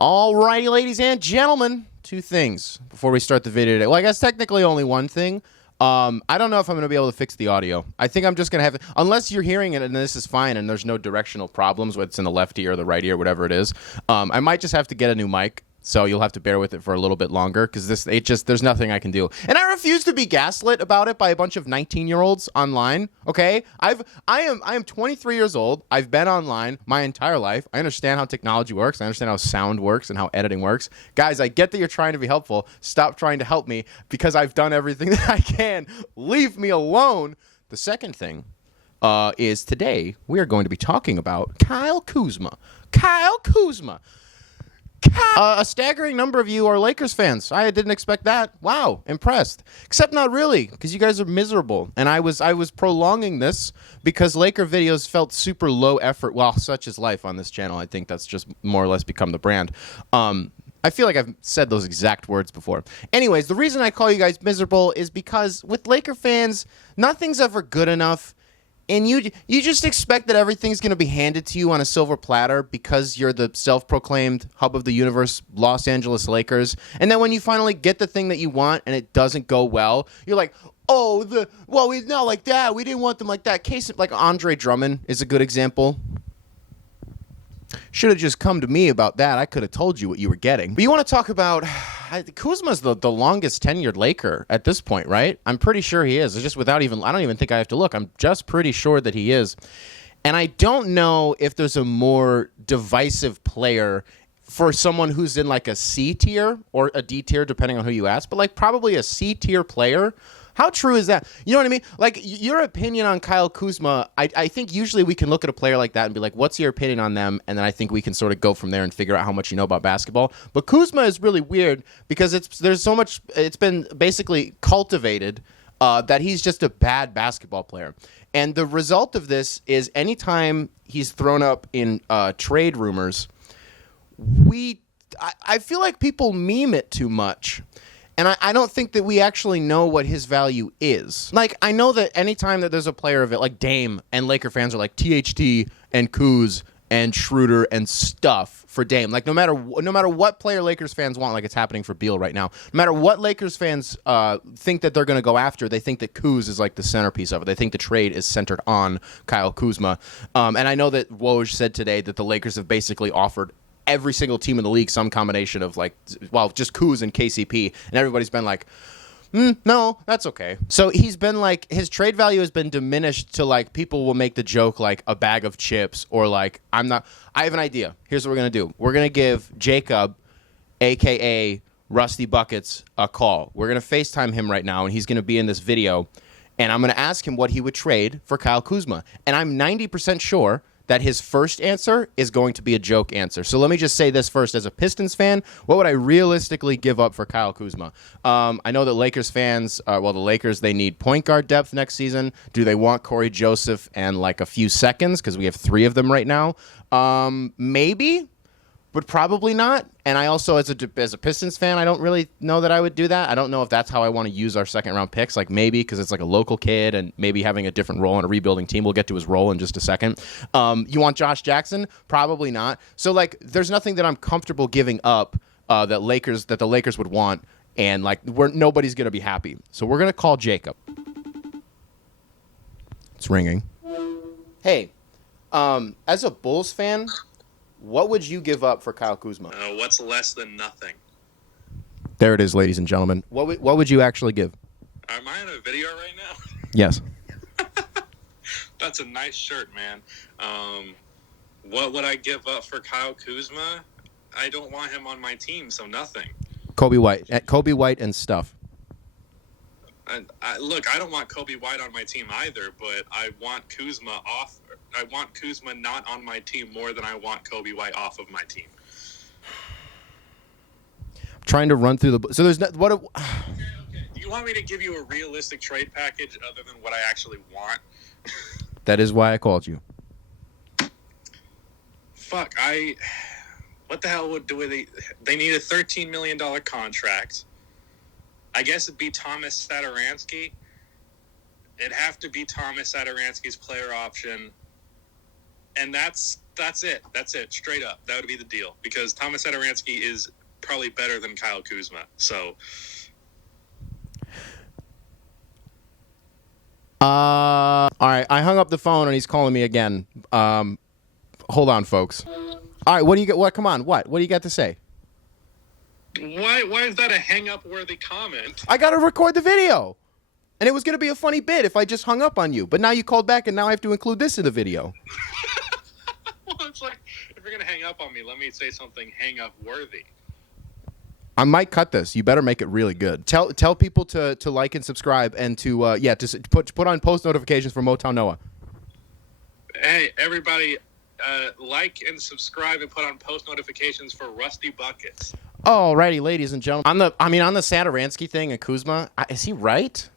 All righty, ladies and gentlemen, two things before we start the video today. Well, I guess technically only one thing. I don't know if I'm going to be able to fix the audio. I think I'm just going to have it, unless you're hearing it and this is fine and there's no directional problems, whether it's in the left ear or the right ear, whatever it is. I might just have to get a new mic. So you'll have to bear with it for a little bit longer because there's nothing I can do. And I refuse to be gaslit about it by a bunch of 19-year-olds online. Okay, I am 23 years old. I've been online my entire life. I understand how technology works. I understand how sound works and how editing works. Guys, I get that you're trying to be helpful. Stop trying to help me because I've done everything that I can. Leave me alone. The second thing is today we are going to be talking about Kyle Kuzma. Kyle Kuzma. A staggering number of you are Lakers fans. I didn't expect that. Wow, impressed. Except not really, because you guys are miserable. And I was prolonging this because Laker videos felt super low effort. Well, such is life on this channel. I think that's just more or less become the brand. I feel like I've said those exact words before. Anyways, the reason I call you guys miserable is because with Laker fans, nothing's ever good enough. And you just expect that everything's going to be handed to you on a silver platter because you're the self-proclaimed hub of the universe, Los Angeles Lakers. And then when you finally get the thing that you want and it doesn't go well, you're like, oh, we not like that. We didn't want them like that. Case like Andre Drummond is a good example. Should have just come to me about that. I could have told you what you were getting. But you want to talk about Kuzma's the longest tenured Laker at this point, right? I'm pretty sure he is. It's just I don't even think I have to look. I'm just pretty sure that he is. And I don't know if there's a more divisive player for someone who's in like a C tier or a D tier, depending on who you ask, but like probably a C tier player. How true is that? You know what I mean? Like, your opinion on Kyle Kuzma, I think usually we can look at a player like that and be like, what's your opinion on them? And then I think we can sort of go from there and figure out how much you know about basketball. But Kuzma is really weird because there's so much, it's been basically cultivated that he's just a bad basketball player. And the result of this is anytime he's thrown up in trade rumors, I feel like people meme it too much. And I don't think that we actually know what his value is. Like, I know that anytime that there's a player of it, like Dame, and Laker fans are like THT and Kuz and Schroeder and stuff for Dame. Like, no matter what player Lakers fans want, like it's happening for Beal right now, no matter what Lakers fans think that they're going to go after, they think that Kuz is like the centerpiece of it. They think the trade is centered on Kyle Kuzma. And I know that Woj said today that the Lakers have basically offered every single team in the league some combination of like, well, just Kuz and KCP, and everybody's been like, no, that's okay. So he's been like, his trade value has been diminished to like, people will make the joke like a bag of chips or like, I have an idea. Here's what we're going to do. We're going to give Jacob, a.k.a. Rusty Buckets, a call. We're going to FaceTime him right now, and he's going to be in this video, and I'm going to ask him what he would trade for Kyle Kuzma. And I'm 90% sure that his first answer is going to be a joke answer. So let me just say this first. As a Pistons fan, what would I realistically give up for Kyle Kuzma? I know that Lakers fans, the Lakers, they need point guard depth next season. Do they want Corey Joseph and like a few seconds? Because we have 3 of them right now. Maybe, but probably not. And I also, as a Pistons fan, I don't really know that I would do that. I don't know if that's how I want to use our second-round picks. Like maybe because it's like a local kid and maybe having a different role in a rebuilding team. We'll get to his role in just a second. You want Josh Jackson? Probably not. So like, there's nothing that I'm comfortable giving up that the Lakers would want, and like nobody's gonna be happy. So we're gonna call Jacob. It's ringing. Hey, as a Bulls fan, what would you give up for Kyle Kuzma? What's less than nothing? There it is, ladies and gentlemen. What would you actually give? Am I in a video right now? Yes. That's a nice shirt, man. What would I give up for Kyle Kuzma? I don't want him on my team, so nothing. Kobe White and stuff. Look, I don't want Kobe White on my team either, but I want Kuzma off. I want Kuzma not on my team more than I want Kobe White off of my team. I'm trying to run through the... So there's not... What? Okay. You want me to give you a realistic trade package other than what I actually want? That is why I called you. Fuck, what the hell they need a $13 million contract. I guess it'd be Thomas Satoransky. It'd have to be Thomas Satoransky's player option. And that's it. That's it. Straight up. That would be the deal. Because Thomas Satoransky is probably better than Kyle Kuzma. So all right, I hung up the phone and he's calling me again. Hold on, folks. All right, what do you got? What? Come on, what? What do you got to say? why is that a hang-up worthy comment? I got to record the video. And it was going to be a funny bit if I just hung up on you. But now you called back and now I have to include this in the video. Well, it's like, if you're going to hang up on me, let me say something hang-up worthy. I might cut this. You better make it really good. Tell people to like and subscribe and to put on post notifications for Motown Noah. Hey, everybody, like and subscribe and put on post notifications for Rusty Buckets. Alrighty, ladies and gentlemen. On the Satoransky thing and Kuzma, is he right?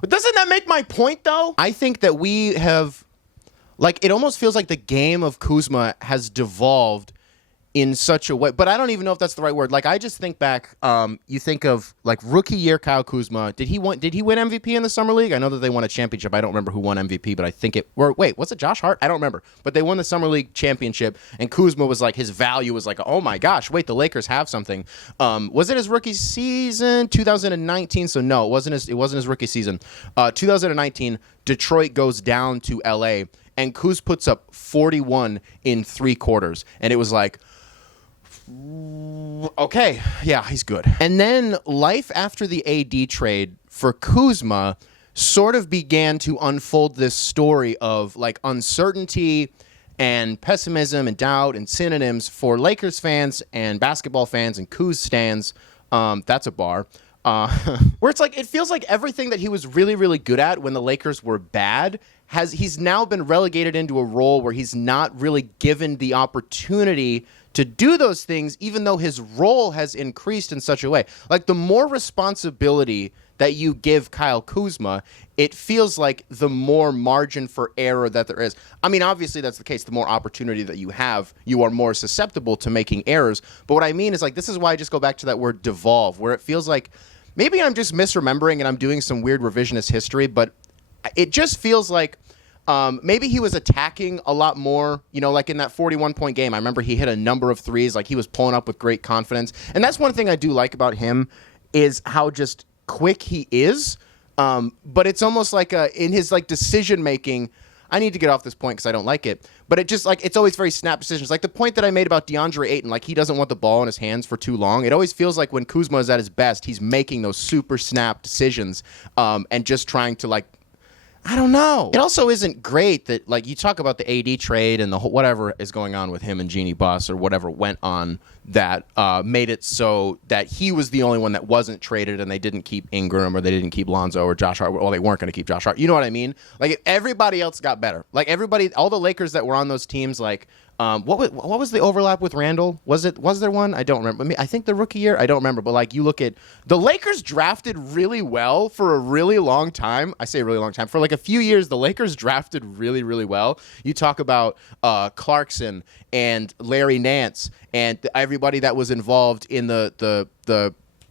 But doesn't that make my point, though? I think that we have, like, it almost feels like the game of Kuzma has devolved in such a way, but I don't even know if that's the right word. Like, I just think back, you think of, like, rookie year Kyle Kuzma. Did he win MVP in the Summer League? I know that they won a championship. I don't remember who won MVP, but I think was it Josh Hart? I don't remember. But they won the Summer League championship, and Kuzma was like, his value was like, oh my gosh, wait, the Lakers have something. Was it his rookie season? 2019, so no, it wasn't his rookie season. 2019, Detroit goes down to LA, and Kuz puts up 41 in 3 quarters, and it was like, okay, yeah, he's good. And then life after the AD trade for Kuzma sort of began to unfold this story of like uncertainty and pessimism and doubt and synonyms for Lakers fans and basketball fans and Kuz stans. That's a bar. Where it's like, it feels like everything that he was really, really good at when the Lakers were bad he's now been relegated into a role where he's not really given the opportunity to do those things, even though his role has increased in such a way. Like, the more responsibility that you give Kyle Kuzma, it feels like the more margin for error that there is. I mean, obviously that's the case. The more opportunity that you have, you are more susceptible to making errors. But what I mean is, like, this is why I just go back to that word devolve, where it feels like maybe I'm just misremembering and I'm doing some weird revisionist history, but it just feels like maybe he was attacking a lot more, like in that 41-point game. I remember he hit a number of threes, like he was pulling up with great confidence. And that's one thing I do like about him is how just quick he is. But it's almost like in his like decision making, I need to get off this point because I don't like it. But it just like, it's always very snap decisions. Like the point that I made about DeAndre Ayton, like he doesn't want the ball in his hands for too long. It always feels like when Kuzma is at his best, he's making those super snap decisions and just trying to like, I don't know. It also isn't great that, like, you talk about the AD trade and the whole, whatever is going on with him and Jeannie Buss or whatever went on that made it so that he was the only one that wasn't traded and they didn't keep Ingram or they didn't keep Lonzo or Josh Hart. Well, they weren't going to keep Josh Hart. You know what I mean? Like, everybody else got better. Like, everybody, all the Lakers that were on those teams, like, what was the overlap with Randall? Was there one? I don't remember. I think the rookie year, I don't remember. But like you look at the Lakers drafted really well for a really long time. I say a really long time. For like a few years, the Lakers drafted really, really well. You talk about Clarkson and Larry Nance and everybody that was involved in the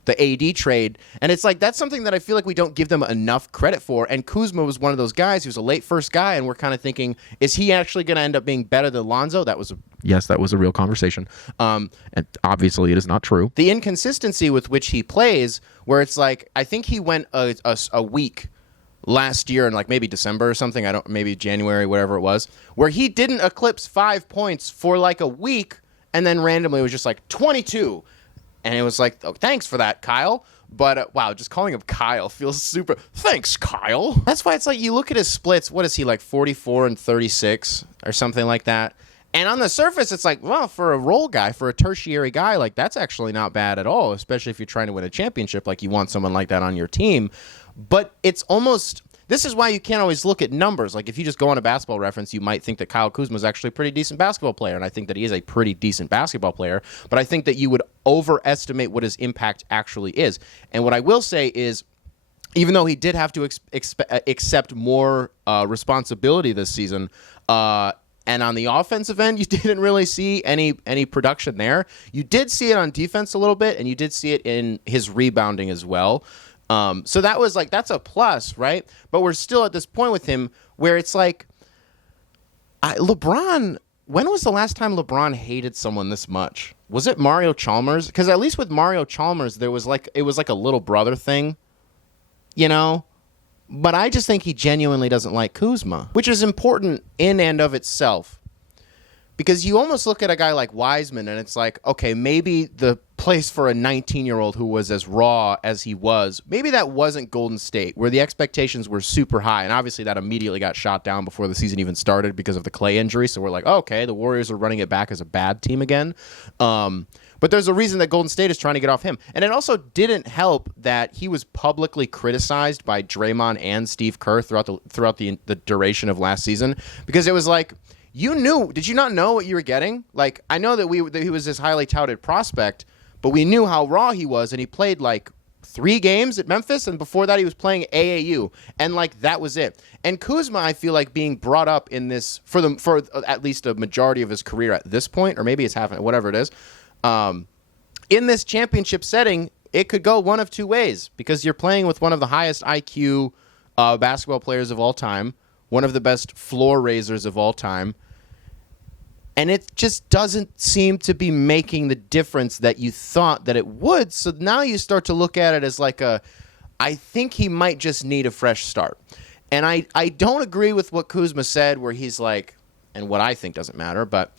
AD trade. And it's like, that's something that I feel like we don't give them enough credit for. And Kuzma was one of those guys who's a late first guy. And we're kind of thinking, is he actually going to end up being better than Lonzo? That was a real conversation. And obviously it is not true. The inconsistency with which he plays, where it's like, I think he went a week last year in like maybe December or something. Maybe January, whatever it was, where he didn't eclipse 5 points for like a week. And then randomly it was just like 22. And it was like, oh, thanks for that, Kyle. But, wow, just calling him Kyle feels super... Thanks, Kyle. That's why it's like, you look at his splits, what is he, like 44 and 36 or something like that? And on the surface, it's like, well, for a role guy, for a tertiary guy, like, that's actually not bad at all, especially if you're trying to win a championship, like, you want someone like that on your team. But it's almost... This is why you can't always look at numbers. Like, if you just go on a Basketball Reference, you might think that Kyle Kuzma is actually a pretty decent basketball player, and I think that he is a pretty decent basketball player, but I think that you would overestimate what his impact actually is. And what I will say is, even though he did have to accept more responsibility this season, and on the offensive end, you didn't really see any production there. You did see it on defense a little bit, and you did see it in his rebounding as well. So that was like, that's a plus, right? But we're still at this point with him where it's like, LeBron, when was the last time LeBron hated someone this much? Was it Mario Chalmers? Because at least with Mario Chalmers, it was like a little brother thing, you know? But I just think he genuinely doesn't like Kuzma, which is important in and of itself. Because you almost look at a guy like Wiseman and it's like, okay, maybe the place for a 19-year-old who was as raw as he was, maybe that wasn't Golden State, where the expectations were super high. And obviously that immediately got shot down before the season even started because of the Clay injury. So we're like, oh, okay, the Warriors are running it back as a bad team again. But there's a reason that Golden State is trying to get off him. And it also didn't help that he was publicly criticized by Draymond and Steve Kerr throughout the duration of last season, because it was like, did you not know what you were getting? Like, I know that he was this highly touted prospect, but we knew how raw he was, and he played like 3 games at Memphis, and before that he was playing AAU, and like that was it. And Kuzma, I feel like being brought up in this for at least a majority of his career at this point, or maybe it's half, whatever it is, in this championship setting, it could go one of two ways, because you're playing with one of the highest IQ basketball players of all time, one of the best floor raisers of all time. And it just doesn't seem to be making the difference that you thought that it would. So now you start to look at it as like I think he might just need a fresh start. And I don't agree with what Kuzma said, where he's like, and what I think doesn't matter, but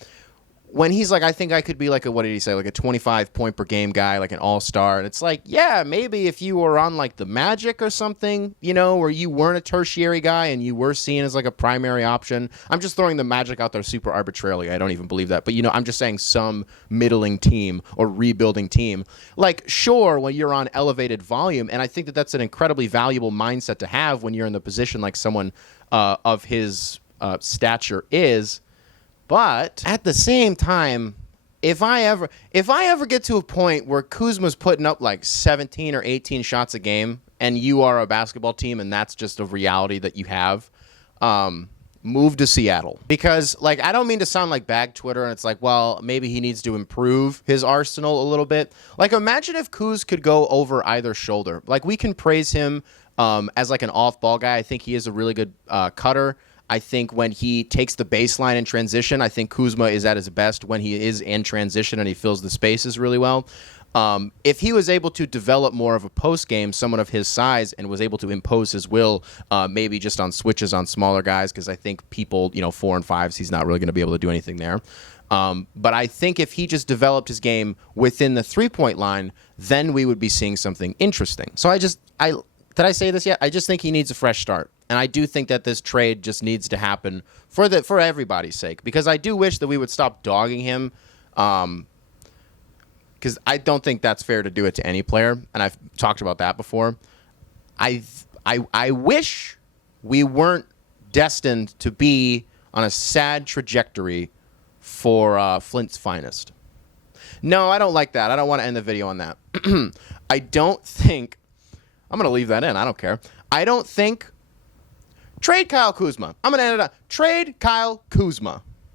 when he's like, I think I could be like what did he say? Like a 25 point per game guy, like an all-star. And it's like, yeah, maybe if you were on like the Magic or something, you know, where you weren't a tertiary guy and you were seen as like a primary option. I'm just throwing the Magic out there super arbitrarily. I don't even believe that. But, you know, I'm just saying some middling team or rebuilding team. Like, sure, when you're on elevated volume, and I think that that's an incredibly valuable mindset to have when you're in the position like someone of his stature is. But at the same time, if I ever get to a point where Kuzma's putting up like 17 or 18 shots a game, and you are a basketball team, and that's just a reality that you have, move to Seattle. Because, like, I don't mean to sound like bag Twitter, and it's like, well, maybe he needs to improve his arsenal a little bit. Like, imagine if Kuz could go over either shoulder. Like, we can praise him as like an off-ball guy. I think he is a really good cutter. I think when he takes the baseline in transition, I think Kuzma is at his best when he is in transition and he fills the spaces really well. If he was able to develop more of a post game, someone of his size, and was able to impose his will, maybe just on switches on smaller guys, because I think people, 4 and 5s, he's not really going to be able to do anything there. But I think if he just developed his game within the 3-point line, then we would be seeing something interesting. So did I say this yet? I just think he needs a fresh start. And I do think that this trade just needs to happen for everybody's sake, because I do wish that we would stop dogging him, because I don't think that's fair to do it to any player, and I've talked about that before. I wish we weren't destined to be on a sad trajectory for Flint's finest. No, I don't like that. I don't want to end the video on that. I don't think... I'm going to leave that in. I don't care. I don't think... Trade Kyle Kuzma. I'm going to end it up. Trade Kyle Kuzma.